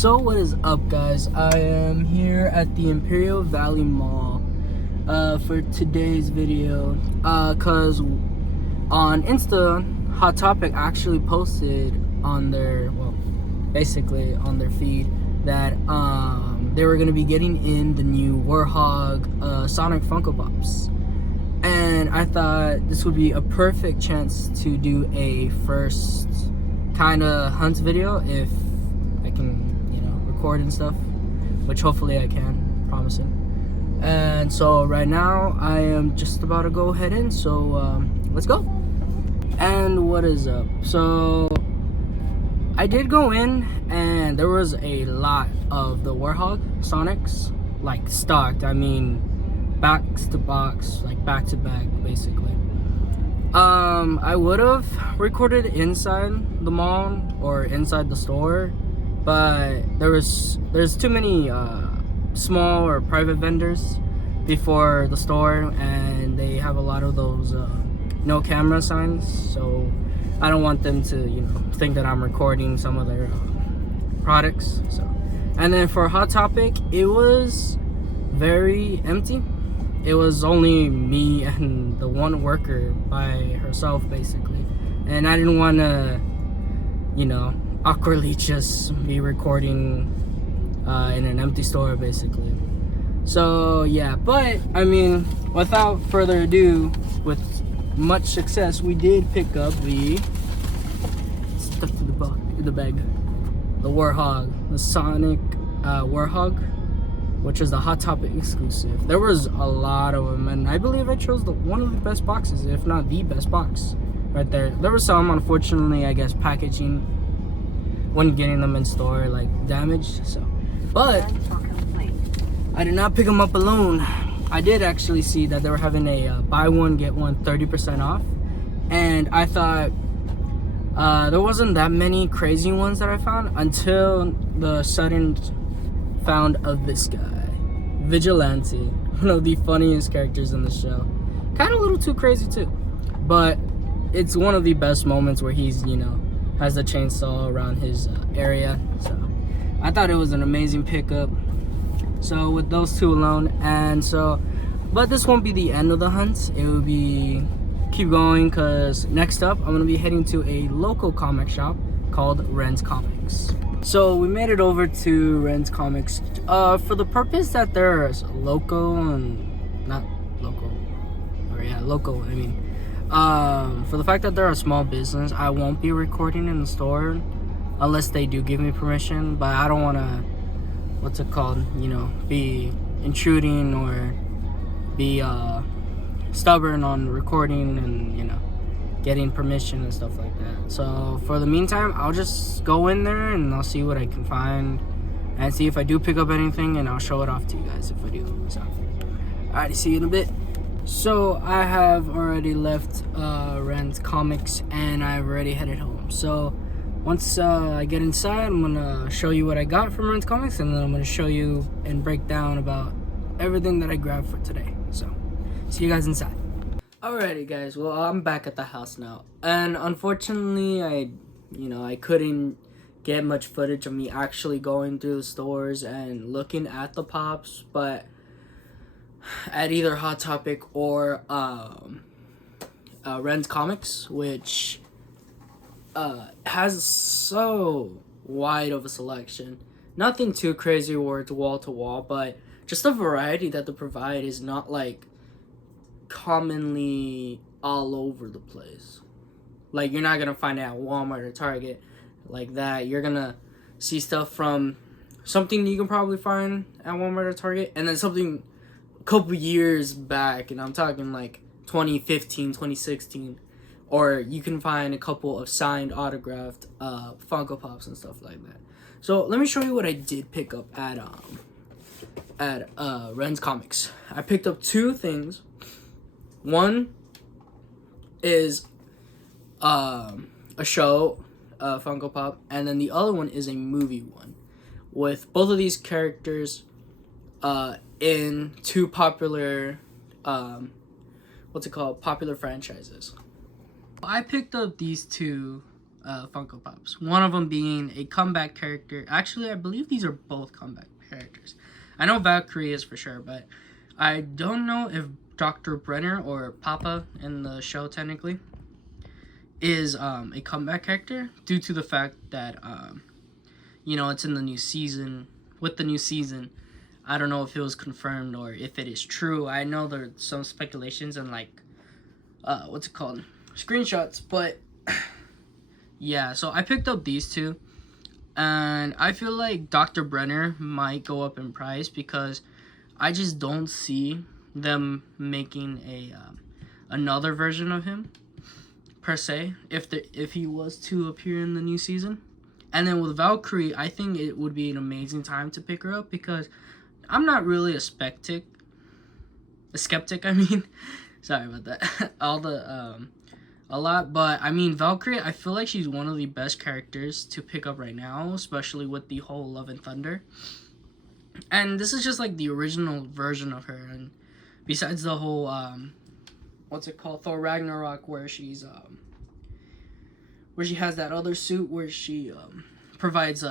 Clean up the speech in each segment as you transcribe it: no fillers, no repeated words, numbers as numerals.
So what is up, guys? I am here at the Imperial Valley Mall for today's video cause on Insta, Hot Topic actually posted on their, well, basically on their feed that they were gonna be getting in the new Warthog Sonic Funko Pops, and I thought this would be a perfect chance to do a first kind of hunt video if I can, record and stuff, which hopefully I can, promising. And so right now I am just about to go head in, so let's go. And what is up? So I did go in and there was a lot of the Warthog Sonics, like stocked. I mean, box to box, like back to back, basically. I would have recorded inside the mall or inside the store, but there's too many small or private vendors before the store, and they have a lot of those no camera signs, so I don't want them to think that I'm recording some of their products. So, and then for Hot Topic, it was very empty. It was only me and the one worker by herself, basically, and I didn't want to awkwardly just be recording in an empty store, basically. So yeah, but I mean, without further ado, with much success, we did pick up the stuff to the bag, the Warthog, the Sonic Warthog, which is the Hot Topic exclusive. There was a lot of them, and I believe I chose one of the best boxes, if not the best box, right there. There was some, unfortunately, I guess, packaging when getting them in store, like, damaged. So, but I did not pick them up alone. I did actually see that they were having a buy one get one 30% off, and I thought there wasn't that many crazy ones that I found until the sudden found of this guy, Vigilante, one of the funniest characters in the show. Kind of a little too crazy too, but it's one of the best moments where he's has the chainsaw around his area. So I thought it was an amazing pickup. So with those two alone, and so, but this won't be the end of the hunt. It will be keep going, because next up I'm gonna be heading to a local comic shop called Ren's Comics. So we made it over to Ren's Comics for the purpose that there's local and not local, or yeah, local. I mean, for the fact that they're a small business, I won't be recording in the store unless they do give me permission. But I don't want to, what's it called, be intruding or be stubborn on recording and getting permission and stuff like that. So for the meantime, I'll just go in there and I'll see what I can find and see if I do pick up anything, and I'll show it off to you guys if I do. So alright, see you in a bit. So I have already left Ren's Comics and I've already headed home. So once I get inside, I'm gonna show you what I got from Ren's Comics, and then I'm gonna show you and break down about everything that I grabbed for today. So see you guys inside. Alrighty guys, well, I'm back at the house now, and unfortunately I couldn't get much footage of me actually going through the stores and looking at the pops, but at either Hot Topic or Ren's Comics, which has so wide of a selection. Nothing too crazy where it's wall to wall, but just the variety that they provide is not like commonly all over the place. Like, you're not gonna find it at Walmart or Target like that. You're gonna see stuff from something you can probably find at Walmart or Target, and then something a couple years back, and I'm talking like 2015, 2016, or you can find a couple of signed, autographed Funko Pops and stuff like that. So let me show you what I did pick up at Ren's Comics. I picked up two things. One is a show Funko Pop, and then the other one is a movie one, with both of these characters in two popular popular franchises. I picked up these two Funko Pops. One of them being a comeback character. Actually, I believe these are both comeback characters. I know Valkyrie is for sure, but I don't know if Dr. Brenner, or Papa in the show technically, is a comeback character due to the fact that it's in the new season. With the new season, I don't know if it was confirmed or if it is true. I know there's some speculations and screenshots, but yeah. So I picked up these two, and I feel like Dr. Brenner might go up in price because I just don't see them making another version of him per se if he was to appear in the new season. And then with Valkyrie, I think it would be an amazing time to pick her up because I'm not really a skeptic. I mean, sorry about that. A lot, but I mean Valkyrie, I feel like she's one of the best characters to pick up right now, especially with the whole Love and Thunder. And this is just like the original version of her, and besides the whole Thor Ragnarok, where she has that other suit where she provides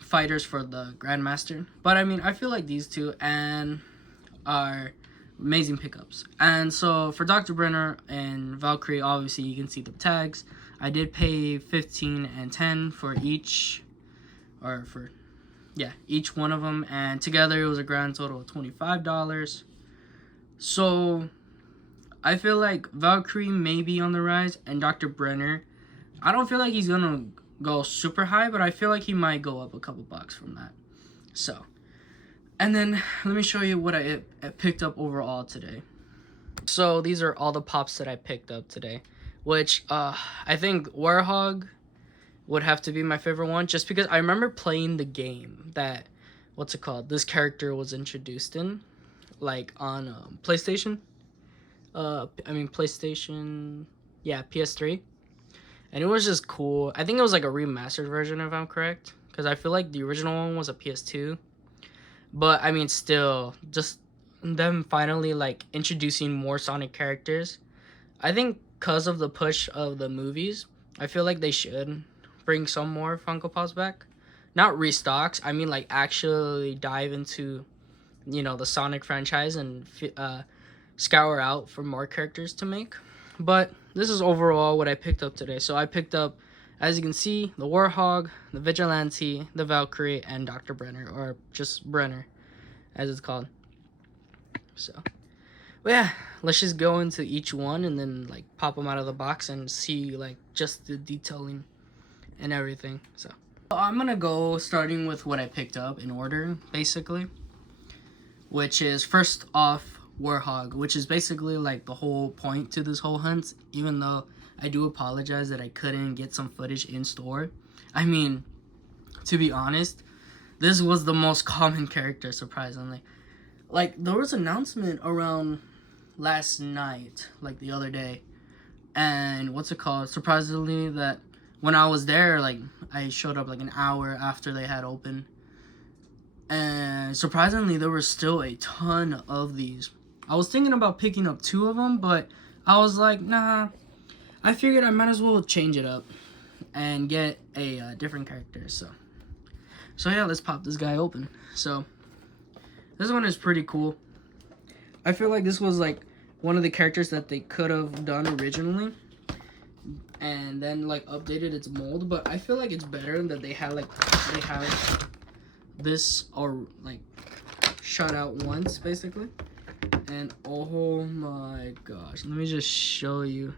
fighters for the Grandmaster. But I mean, I feel like these two are amazing pickups. And so for Dr. Brenner and Valkyrie, obviously you can see the tags. I did pay $15 and $10 for each one of them, and together it was a grand total of $25. So I feel like Valkyrie may be on the rise, and Dr. Brenner, I don't feel like he's gonna go super high, but I feel like he might go up a couple bucks from that. So, and then let me show you what I picked up overall today. So these are all the pops that I picked up today, which I think Warthog would have to be my favorite one, just because I remember playing the game that this character was introduced in, like on PlayStation. PS3, and it was just cool. I think it was like a remastered version, if I'm correct, because I feel like the original one was a PS2. But I mean, still, just them finally like introducing more Sonic characters. I think because of the push of the movies, I feel like they should bring some more Funko Pops back. Not restocks. I mean, like actually dive into, the Sonic franchise and scour out for more characters to make. But this is overall what I picked up today. So I picked up, as you can see, the Warthog, the Vigilante, the Valkyrie, and Dr. Brenner, or just Brenner, as it's called. So, but yeah, let's just go into each one and then like pop them out of the box and see like just the detailing and everything. So I'm gonna go starting with what I picked up in order, basically, which is first off Warthog, which is basically like the whole point to this whole hunt, even though I do apologize that I couldn't get some footage in store. I mean, to be honest, this was the most common character, surprisingly. Like, there was an announcement around last night, like the other day, and surprisingly, that when I was there, like, I showed up like an hour after they had opened, and surprisingly, there were still a ton of these. I was thinking about picking up 2 of them, but I was like, nah. I figured I might as well change it up and get a different character. So yeah, let's pop this guy open. So this one is pretty cool. I feel like this was like one of the characters that they could have done originally and then like updated its mold, but I feel like it's better that they have this or like shut out once, basically. And oh my gosh, let me just show you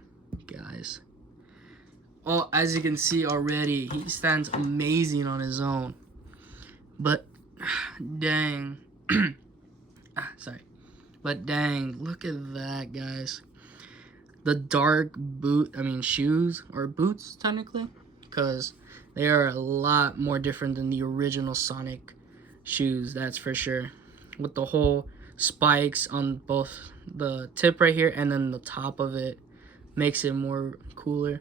guys. Oh, as you can see already, he stands amazing on his own. But dang, but dang, look at that, guys. The dark shoes, or boots technically, because they are a lot more different than the original Sonic shoes, that's for sure. With the whole spikes on both the tip right here and then the top of it makes it more cooler.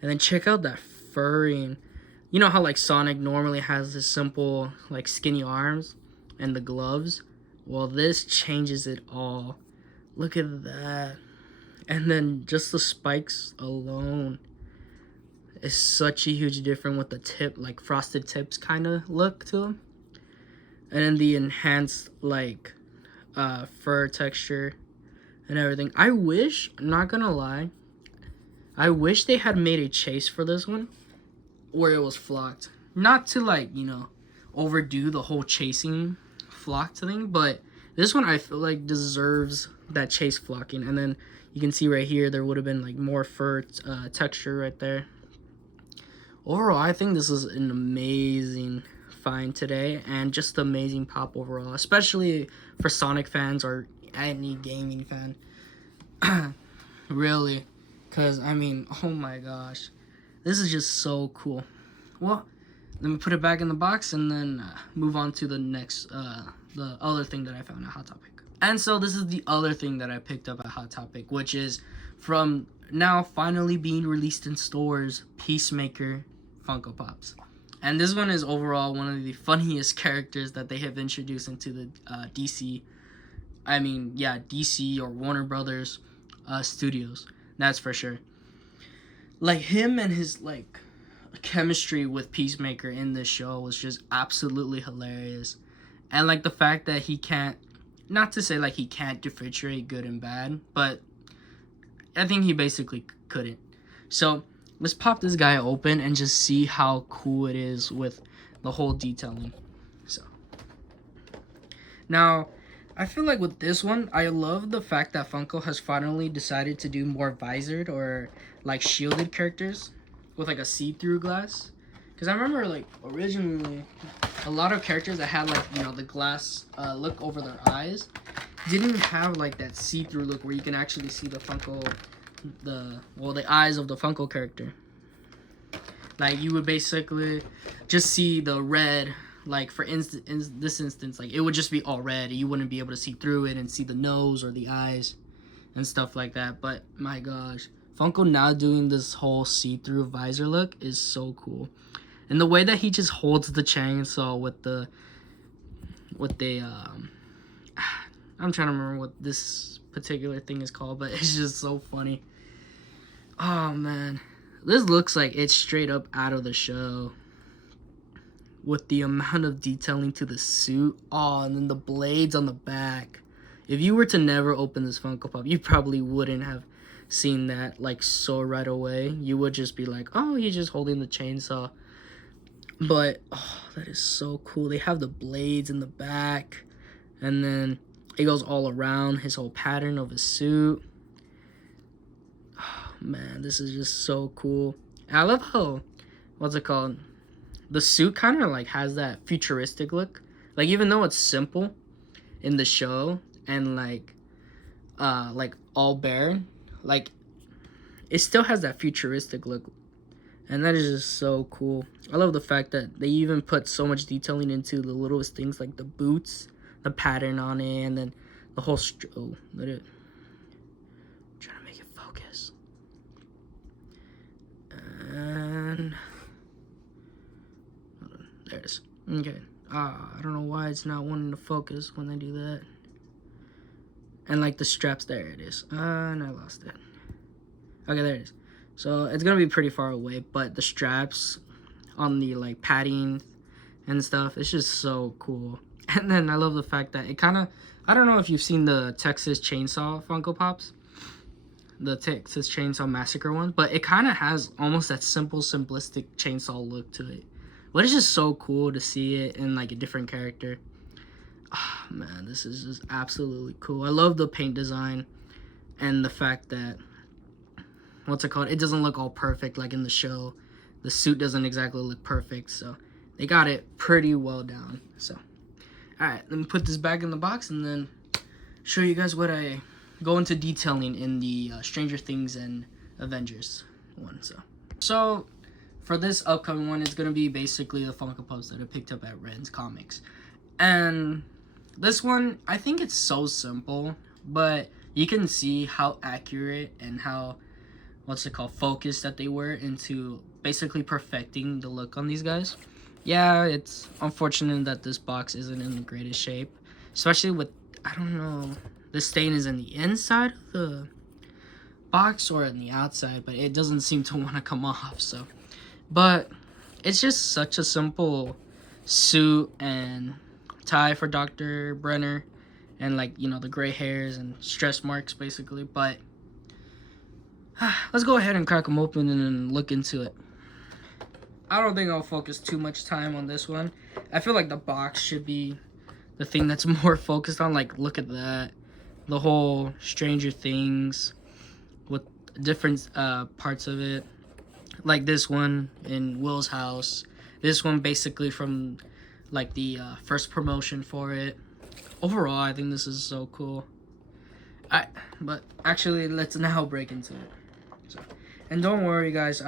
And then check out that furring. You know how like Sonic normally has this simple like skinny arms and the gloves? Well, this changes it all. Look at that. And then just the spikes alone. is such a huge difference with the tip, like frosted tips kind of look to them, and then the enhanced like fur texture and everything. I wish, I'm not gonna lie, I wish they had made a chase for this one where it was flocked. Not to like, you know, overdo the whole chasing flocked thing, but this one I feel like deserves that chase flocking. And then you can see right here there would have been like more fur texture right there. Overall, I think this is an amazing find today, and just amazing pop overall, especially for Sonic fans or any gaming fan. Really, because I mean, oh my gosh, this is just so cool. Well, let me put it back in the box and then move on to the next the other thing that I found at Hot Topic. And so this is the other thing that I picked up at Hot Topic, which is from now finally being released in stores, Peacemaker Funko Pops. And this one is overall one of the funniest characters that they have introduced into the DC or Warner Brothers studios. That's for sure. Like him and his like chemistry with Peacemaker in this show was just absolutely hilarious. And like the fact that he can't, not to say like he can't differentiate good and bad, but I think he basically couldn't. So let's pop this guy open and just see how cool it is with the whole detailing. So now I feel like with this one, I love the fact that Funko has finally decided to do more visored or like shielded characters with like a see-through glass. Because I remember like originally a lot of characters that had like, you know, the glass look over their eyes didn't have like that see-through look where you can actually see the Funko, the eyes of the Funko character. Like you would basically just see the red, like for instance, in this instance, like it would just be all red. You wouldn't be able to see through it and see the nose or the eyes and stuff like that. But my gosh, Funko now doing this whole see-through visor look is so cool. And the way that he just holds the chainsaw with the I'm trying to remember what this particular thing is called, but it's just so funny. Oh man, this looks like it's straight up out of the show with the amount of detailing to the suit. Oh, and then the blades on the back. If you were to never open this Funko Pop, you probably wouldn't have seen that like so right away. You would just be like, oh, he's just holding the chainsaw. But oh, that is so cool. They have the blades in the back, and then it goes all around his whole pattern of his suit. Oh man, this is just so cool. And I love how, what's it called, the suit kind of like has that futuristic look. Like even though it's simple in the show and like all bare, like it still has that futuristic look. And that is just so cool. I love the fact that they even put so much detailing into the littlest things like the boots, the pattern on it, and then the whole I'm trying to make it focus. And hold on, there it is. Okay. I don't know why it's not wanting to focus when I do that. And like the straps, there it is. And I lost it. Okay, there it is. So it's gonna be pretty far away, but the straps on the like padding and stuff, it's just so cool. And then I love the fact that it kind of, I don't know if you've seen the Texas Chainsaw Funko Pops, the Texas Chainsaw Massacre one, but it kind of has almost that simple, simplistic chainsaw look to it. But it's just so cool to see it in like a different character. Oh man, this is just absolutely cool. I love the paint design and the fact that, what's it called, it doesn't look all perfect like in the show. The suit doesn't exactly look perfect, so they got it pretty well down. So alright, let me put this back in the box and then show you guys what I go into detailing in the Stranger Things and Avengers one. So for this upcoming one, it's going to be basically the Funko Pops that I picked up at Ren's Comics. And this one, I think it's so simple, but you can see how accurate and how, what's it called, focused that they were into basically perfecting the look on these guys. Yeah, it's unfortunate that this box isn't in the greatest shape, especially with, I don't know, the stain is in the inside of the box or in the outside, but it doesn't seem to want to come off. So But it's just such a simple suit and tie for Dr. Brenner, and like, you know, the gray hairs and stress marks basically. But let's go ahead and crack them open and look into it. I don't think I'll focus too much time on this one. I feel like the box should be the thing that's more focused on. Like, look at that. The whole Stranger Things with different parts of it. Like this one in Will's house. This one basically from like the first promotion for it. Overall, I think this is so cool. But actually, let's now break into it. So, and don't worry, guys.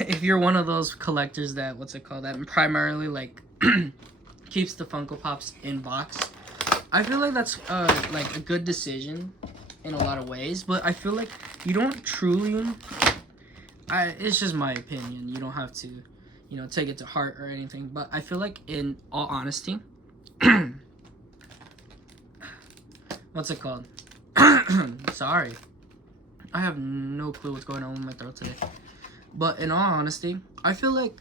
If you're one of those collectors that that primarily like keeps the Funko Pops in box, I feel like that's like a good decision in a lot of ways. But I feel like you don't truly. It's just my opinion. You don't have to, you know, take it to heart or anything. But I feel like, in all honesty, Sorry. I have no clue what's going on with my throat today. But in all honesty, I feel like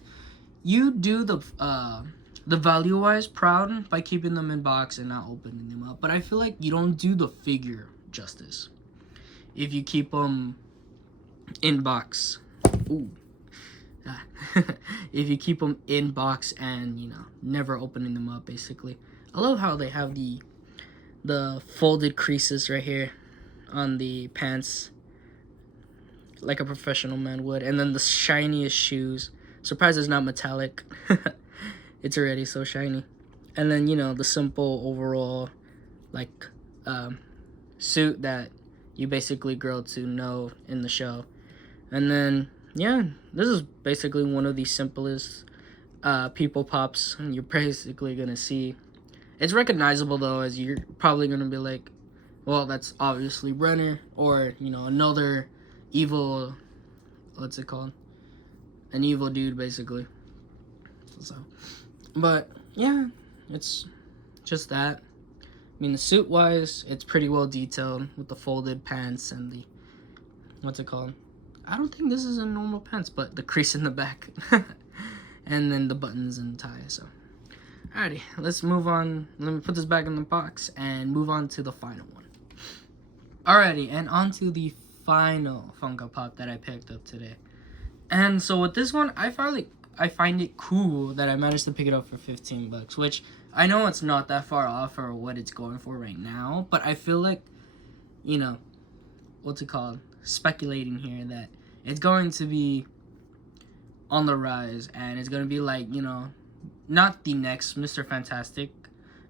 you do the value-wise proud by keeping them in box and not opening them up. But I feel like you don't do the figure justice if you keep them in box. Ooh. If you keep them in box and, you know, never opening them up, basically. I love how they have the folded creases right here on the pants, like a professional man would. And then the shiniest shoes. Surprised it's not metallic. It's already so shiny. And then, you know, the simple overall, like, suit that you basically grow to know in the show. And then, yeah, this is basically one of the simplest People Pops you're basically gonna see. It's recognizable, though, as you're probably gonna be like, well, that's obviously Brenner, or, you know, another evil, what's it called? An evil dude, basically. So, but, yeah, it's just that. I mean, the suit-wise, it's pretty well detailed with the folded pants and the, what's it called? I don't think this is a normal pants, but the crease in the back. And then the buttons and tie, so. Alrighty, let's move on. Let me put this back in the box and move on to the final one. Alrighty, and on to the final Funko Pop that I picked up today. And so with this one, I find it cool that I managed to pick it up for $15, which I know it's not that far off for what it's going for right now, but I feel like, you know, what's it called? Speculating here that it's going to be on the rise, and it's going to be like, you know, not the next Mr. Fantastic,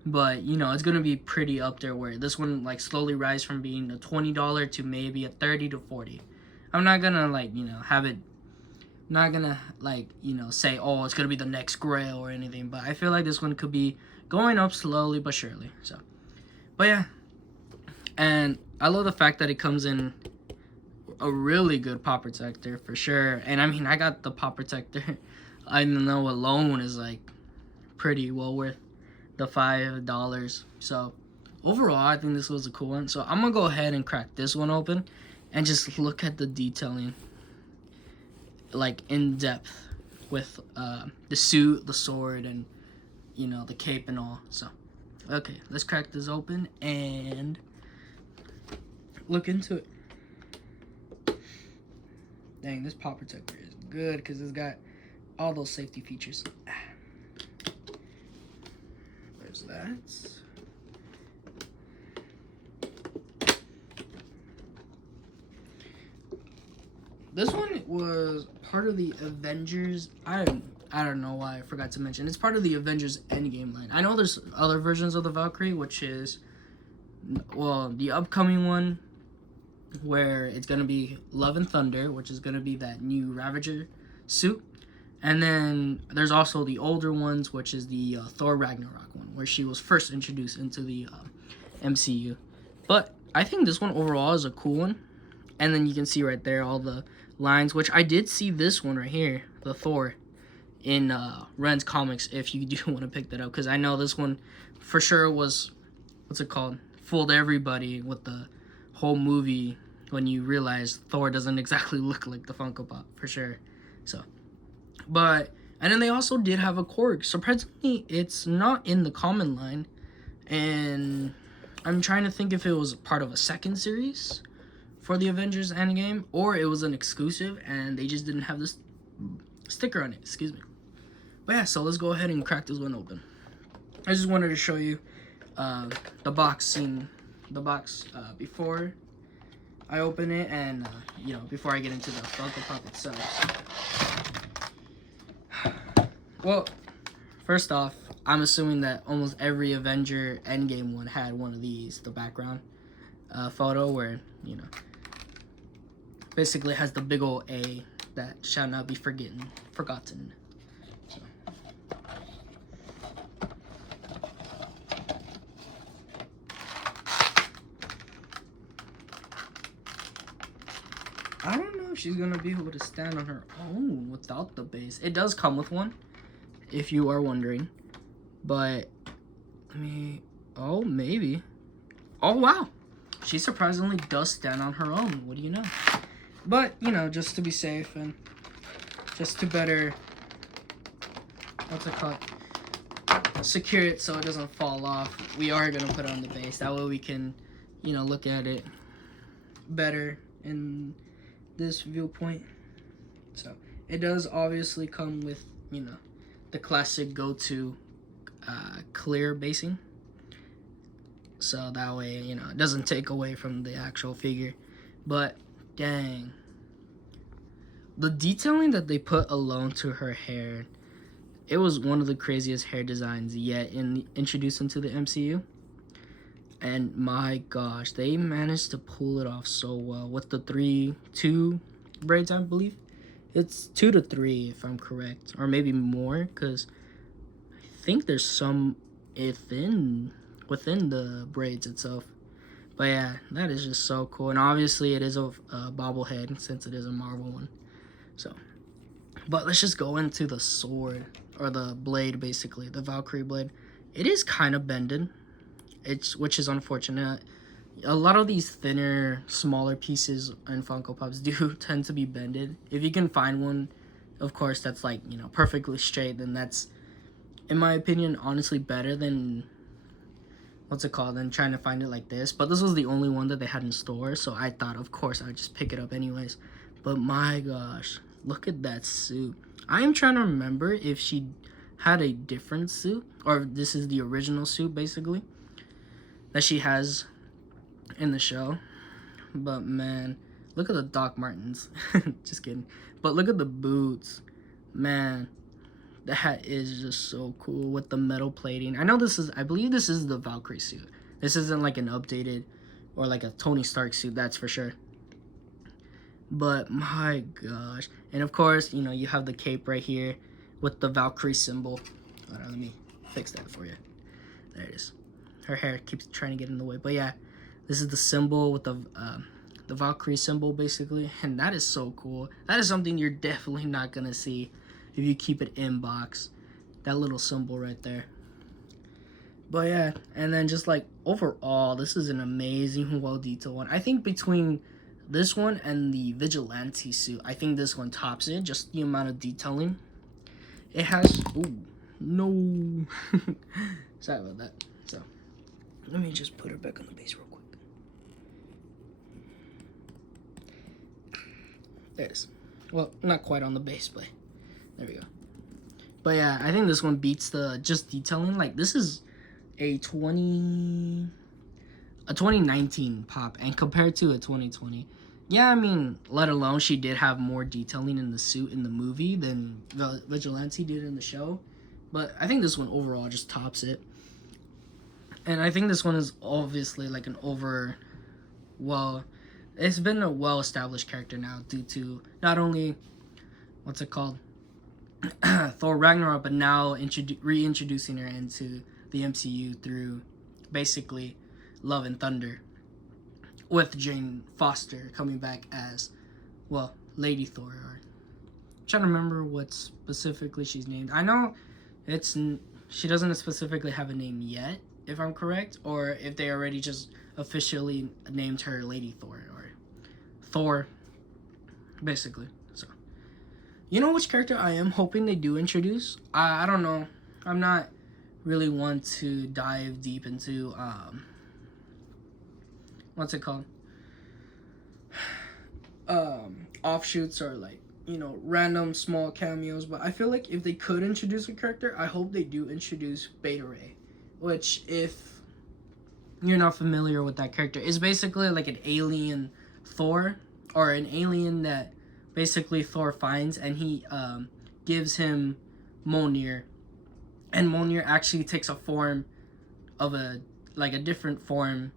but, you know, it's going to be pretty up there where this one, like, slowly rise from being a $20 to maybe a $30 to $40. I'm not going to, like, you know, have it, not going to, like, you know, say, oh, it's going to be the next Grail or anything, but I feel like this one could be going up slowly but surely, so. But, yeah, and I love the fact that it comes in a really good pop protector, for sure. And, I mean, I got the pop protector. I know alone is, like, pretty well worth the $5. So overall, I think this was a cool one. So I'm gonna go ahead and crack this one open and just look at the detailing, like, in depth with the suit, the sword, and, you know, the cape and all. So okay, let's crack this open and look into it. Dang, this pop protector is good because it's got all those safety features. There's that. This one was part of the Avengers. I don't know why I forgot to mention. It's part of the Avengers Endgame line. I know there's other versions of the Valkyrie, which is, well, the upcoming one where it's going to be Love and Thunder, which is going to be that new Ravager suit. And then there's also the older ones, which is the Thor Ragnarok one, where she was first introduced into the MCU. But I think this one overall is a cool one. And then you can see right there all the lines, which I did see this one right here, the Thor, in Ren's comics, if you do want to pick that up. Because I know this one for sure was, what's it called, fooled everybody with the whole movie when you realize Thor doesn't exactly look like the Funko Pop, for sure. So, but, and then they also did have a Korg. Surprisingly, it's not in the common line. And I'm trying to think if it was part of a second series for the Avengers Endgame, or it was an exclusive and they just didn't have this sticker on it. Excuse me. But yeah, so let's go ahead and crack this one open. I just wanted to show you the box before I open it, and you know, before I get into the Funko Pop itself. Well, first off, I'm assuming that almost every Avenger Endgame one had one of these, the background photo where, you know, basically has the big old A that shall not be forgotten. So. I don't know if she's gonna be able to stand on her own without the base. It does come with one, if you are wondering. But, oh, maybe. Oh, wow. She surprisingly does stand on her own. What do you know? But, you know, just to be safe and just to better, what's it called? Secure it so it doesn't fall off. We are going to put it on the base. That way we can, you know, look at it better in this viewpoint. So, it does obviously come with, you know, the classic go-to clear basing, so that way, you know, it doesn't take away from the actual figure. But dang, the detailing that they put alone to her hair, it was one of the craziest hair designs yet introduced into the MCU. And my gosh, they managed to pull it off so well with the 2 braids, I believe. It's 2 to 3 if I'm correct, or maybe more, because I think there's some within the braids itself. But yeah, that is just so cool. And obviously it is a bobblehead since it is a Marvel one. So, but let's just go into the sword, or the blade, basically the Valkyrie blade. It is kind of bended, which is unfortunate. A lot of these thinner, smaller pieces in Funko Pops do tend to be bended. If you can find one, of course, that's like, you know, perfectly straight, then that's, in my opinion, honestly better than, than trying to find it like this. But this was the only one that they had in store, so I thought, of course, I'd just pick it up anyways. But my gosh, look at that suit. I am trying to remember if she had a different suit, or if this is the original suit, basically, that she has in the show. But man, look at the Doc Martens. Just kidding. But look at the boots. Man, the hat is just so cool with the metal plating. I believe this is the Valkyrie suit. This isn't like an updated or like a Tony Stark suit, that's for sure. But my gosh. And of course, you know, you have the cape right here with the Valkyrie symbol. Hold on, let me fix that for you. There it is. Her hair keeps trying to get in the way. But yeah, this is the symbol with the Valkyrie symbol, basically. And that is so cool. That is something you're definitely not going to see if you keep it in box. That little symbol right there. But yeah, and then just like overall, this is an amazing, well-detailed one. I think between this one and the Vigilante suit, I think this one tops it. Just the amount of detailing. It has... Ooh, no. Sorry about that. So, let me just put her back on the base real quick. There it is. Well, not quite on the base, but there we go. But yeah, I think this one beats the just detailing. Like, this is a 2019 pop, and compared to a 2020, yeah, I mean, let alone she did have more detailing in the suit in the movie than Vigilante did in the show. But I think this one overall just tops it. And I think this one is obviously like it's been a well-established character now due to not only, Thor Ragnarok, but now reintroducing her into the MCU through basically Love and Thunder, with Jane Foster coming back as, well, Lady Thor. Or, I'm trying to remember what specifically she's named. I know she doesn't specifically have a name yet, if I'm correct, or if they already just officially named her Lady Thor, or Thor, basically. So, You know which character I am hoping they do introduce? I don't know. I'm not really one to dive deep into what's it called? Offshoots or like, you know, random small cameos, but I feel like if they could introduce a character, I hope they do introduce Beta Ray, which, if you're not familiar with that character, is basically like an alien Thor, or an alien that basically Thor finds, and he gives him Mjolnir, and Mjolnir actually takes a form of a different form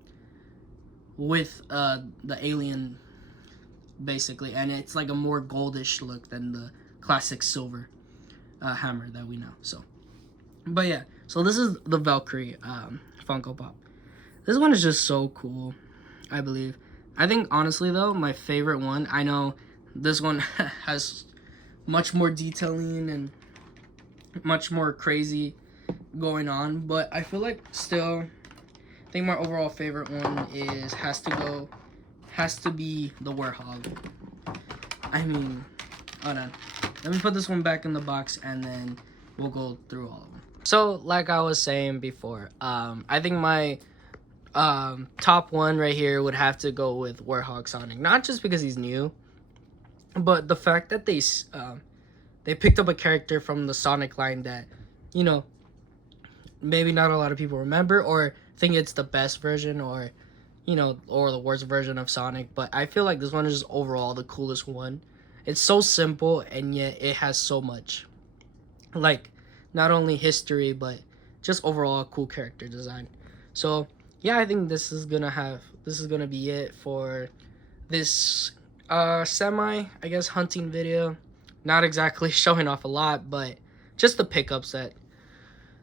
with the alien basically, and it's like a more goldish look than the classic silver hammer that we know. So, but yeah, so this is the Valkyrie Funko Pop. This one is just so cool, I believe. I think honestly though, my favorite one, I know this one has much more detailing and much more crazy going on, but I feel like still, I think my overall favorite one has to be the Warthog. I mean, hold on. Let me put this one back in the box and then we'll go through all of them. So, like I was saying before, I think my top one right here would have to go with Warthog Sonic. Not just because he's new, but the fact that they picked up a character from the Sonic line that, you know, maybe not a lot of people remember or think it's the best version, or, you know, or the worst version of Sonic. But I feel like this one is just overall the coolest one. It's so simple, and yet it has so much, like, not only history, but just overall a cool character design. So yeah, I think this is gonna be it for this semi, I guess, hunting video. Not exactly showing off a lot, but just the pickups that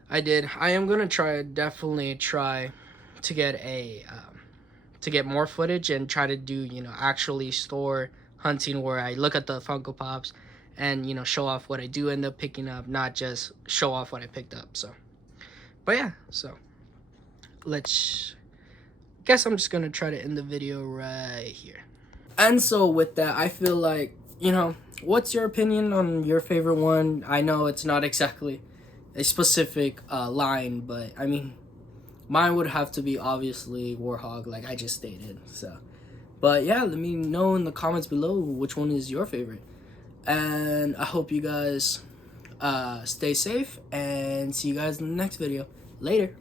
I did. I am gonna definitely try to get more footage and try to do, you know, actually store hunting where I look at the Funko Pops and, you know, show off what I do end up picking up, not just show off what I picked up. So, but yeah, so guess I'm just gonna try to end the video right here. And so with that, I feel like, you know, what's your opinion on your favorite one? I know it's not exactly a specific line, but I mean, mine would have to be obviously Warthog, like I just stated. So, but yeah, let me know in the comments below which one is your favorite. And I hope you guys stay safe, and see you guys in the next video. Later.